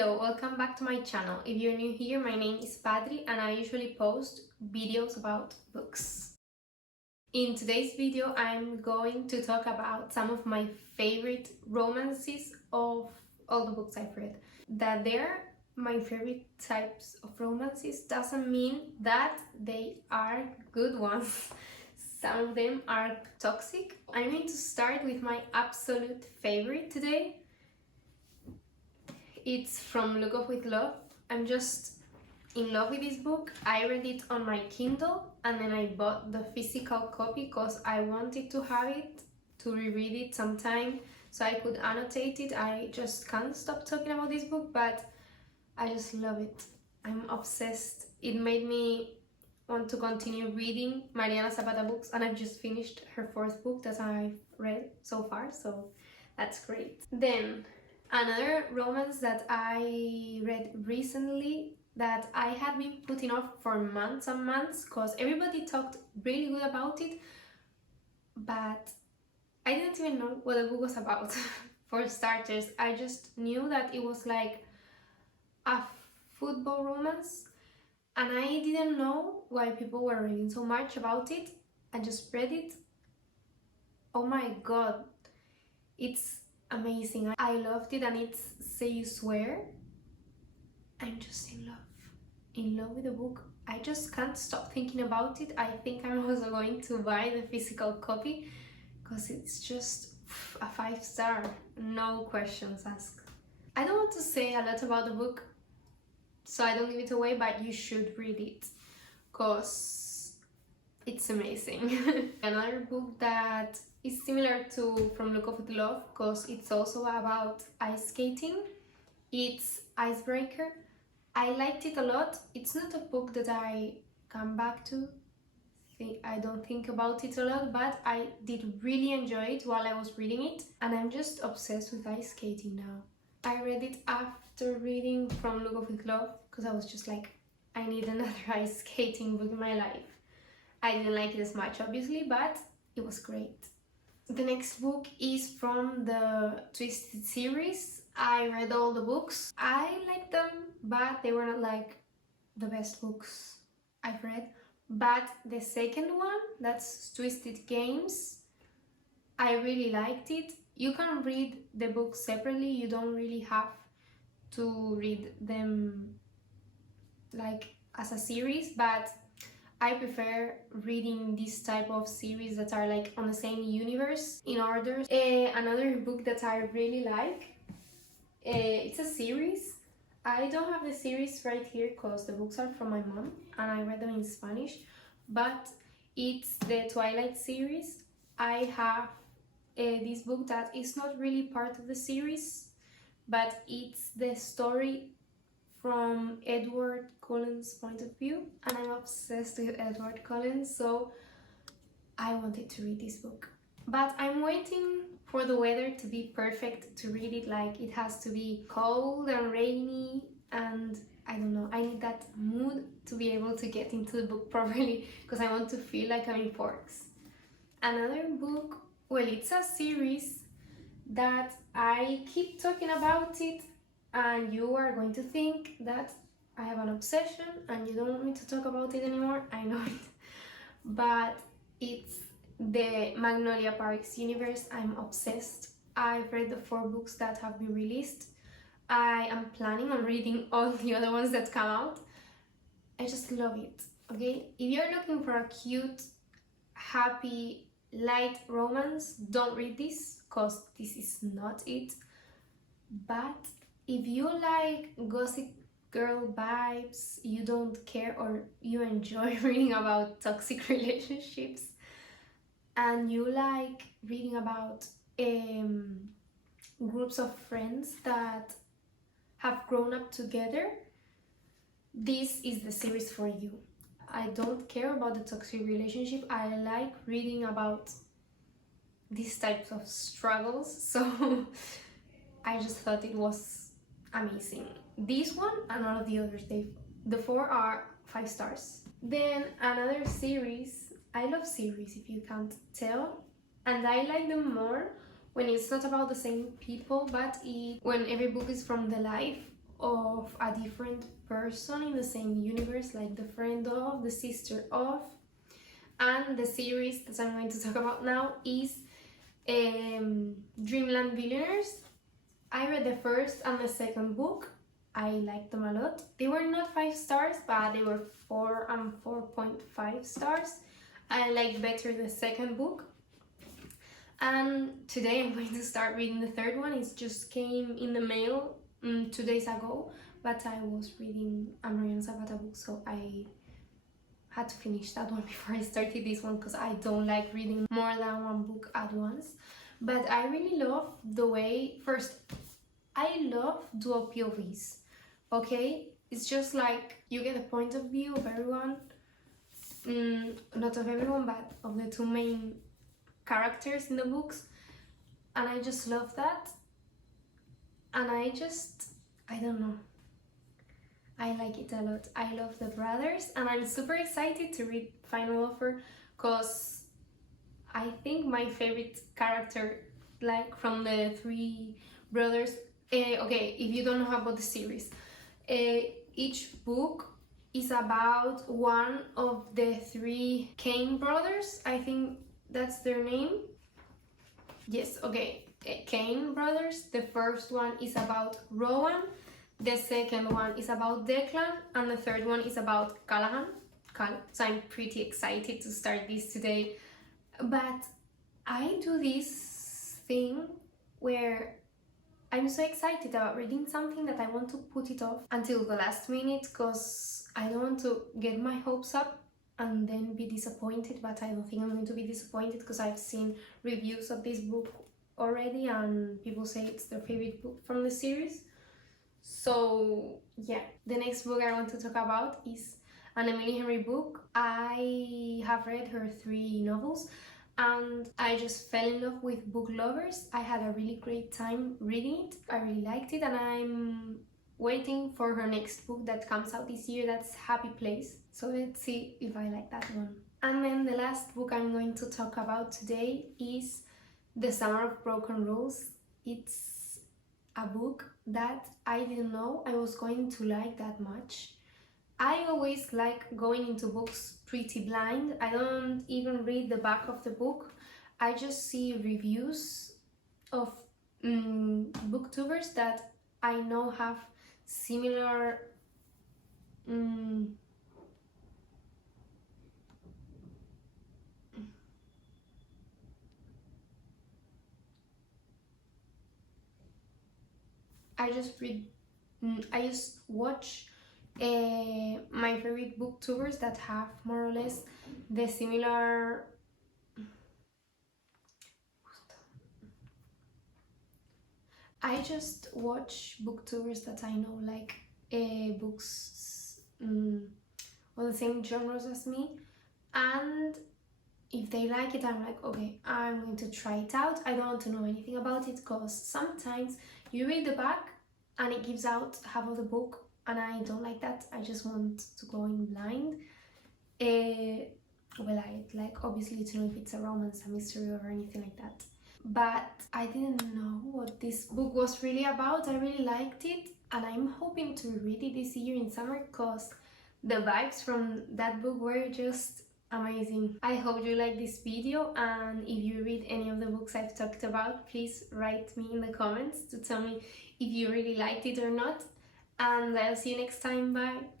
Hello, welcome back to my channel. If you're new here, my name is Patri and I usually post videos about books. In today's video, I'm going to talk about some of my favorite romances of all the books I've read. That they're my favorite types of romances doesn't mean that they are good ones. Some of them are toxic. I'm going to start with my absolute favorite today. It's from Look Up With Love. I'm just in love with this book. I read it on my Kindle and then I bought the physical copy because I wanted to have it to reread it sometime so I could annotate it. I just can't stop talking about this book, but I just love it. I'm obsessed. It made me want to continue reading Mariana Zapata books, and I've just finished her 4th book that I've read so far, so that's great. Then another romance that I read recently that I had been putting off for months and months because everybody talked really good about it, but I didn't even know what the book was about. For starters, I just knew that it was like a football romance and I didn't know why people were reading so much about it. I just read it. Oh my god, it's amazing. I loved it, and it's Say You Swear. I'm just in love with the book. I just can't stop thinking about it. I think I'm also going to buy the physical copy because it's just a 5-star, no questions asked. I don't want to say a lot about the book so I don't give it away, but you should read it because it's amazing. Another book that is similar to From Look Up With Love because it's also about ice skating. It's Icebreaker. I liked it a lot. It's not a book that I come back to. I don't think about it a lot, but I did really enjoy it while I was reading it, and I'm just obsessed with ice skating now. I read it after reading From Look Up With Love because I was just like, I need another ice skating book in my life. I didn't like it as much, obviously, but it was great. The next book is from the Twisted series. I read all the books. I liked them, but they were not like the best books I've read. But the second one, that's Twisted Games, I really liked it. You can read the books separately. You don't really have to read them like as a series, but I prefer reading this type of series that are like on the same universe in order. Another book that I really like, it's a series. I don't have the series right here because the books are from my mom and I read them in Spanish, but it's the Twilight series. I have this book that is not really part of the series, but it's the story from Edward Cullen's point of view, and I'm obsessed with Edward Cullen, so I wanted to read this book. But I'm waiting for the weather to be perfect to read it. Like, it has to be cold and rainy, and I don't know, I need that mood to be able to get into the book properly because I want to feel like I'm in Forks. Another book, well, it's a series that I keep talking about it, and you are going to think that I have an obsession and you don't want me to talk about it anymore. I know it, but it's the Magnolia Parks universe. I'm obsessed. I've read the 4 books that have been released. I am planning on reading all the other ones that come out. I just love it. Okay, if you're looking for a cute, happy, light romance, don't read this because this is not it. But if you like Gossip Girl vibes, you don't care, or you enjoy reading about toxic relationships, and you like reading about groups of friends that have grown up together, this is the series for you. I don't care about the toxic relationship. I like reading about these types of struggles, so I just thought it was amazing. This one and all of the others, the 4 are 5 stars. Then another series, I love series if you can't tell, and I like them more when it's not about the same people, but when every book is from the life of a different person in the same universe, like the friend of, the sister of. And the series that I'm going to talk about now is Dreamland Billionaires. I read the first and the second book. I liked them a lot. They were not 5 stars, but they were 4 and 4.5 stars. I liked better the second book. And today I'm going to start reading the third one. It just came in the mail 2 days ago, but I was reading a Mariana Zapata book, so I had to finish that one before I started this one because I don't like reading more than one book at once. But I really love the way, first, I love dual POVs, okay? It's just like you get a point of view of everyone, not of everyone, but of the 2 main characters in the books, and I just love that. And I don't know, I like it a lot. I love the brothers, and I'm super excited to read Final Offer because I think my favorite character, like from the 3 brothers, okay, if you don't know about the series, each book is about one of the 3 Kane brothers. I think that's their name. Yes, okay, Kane brothers. The first one is about Rowan, the second one is about Declan, and the third one is about Callahan. So I'm pretty excited to start this today. But I do this thing where I'm so excited about reading something that I want to put it off until the last minute because I don't want to get my hopes up and then be disappointed. But I don't think I'm going to be disappointed because I've seen reviews of this book already and people say it's their favorite book from the series. So yeah, the next book I want to talk about is an Emily Henry book. I have read her 3 novels and I just fell in love with Book Lovers. I had a really great time reading it. I really liked it, and I'm waiting for her next book that comes out this year. That's Happy Place. So let's see if I like that one. And then the last book I'm going to talk about today is The Summer of Broken Rules. It's a book that I didn't know I was going to like that much. I always like going into books pretty blind. I don't even read the back of the book. I just see reviews of booktubers that I know have similar I just watch my favorite booktubers that have more or less the similar I just watch booktubers that I know like books or the same genres as me, and if they like it, I'm like, okay, I'm going to try it out. I don't want to know anything about it because sometimes you read the back and it gives out half of the book, and I don't like that. I just want to go in blind. Well, I'd like obviously to know if it's a romance, a mystery, or anything like that. But I didn't know what this book was really about. I really liked it, and I'm hoping to read it this year in summer because the vibes from that book were just amazing. I hope you like this video, and if you read any of the books I've talked about, please write me in the comments to tell me if you really liked it or not, and I'll see you next time. Bye!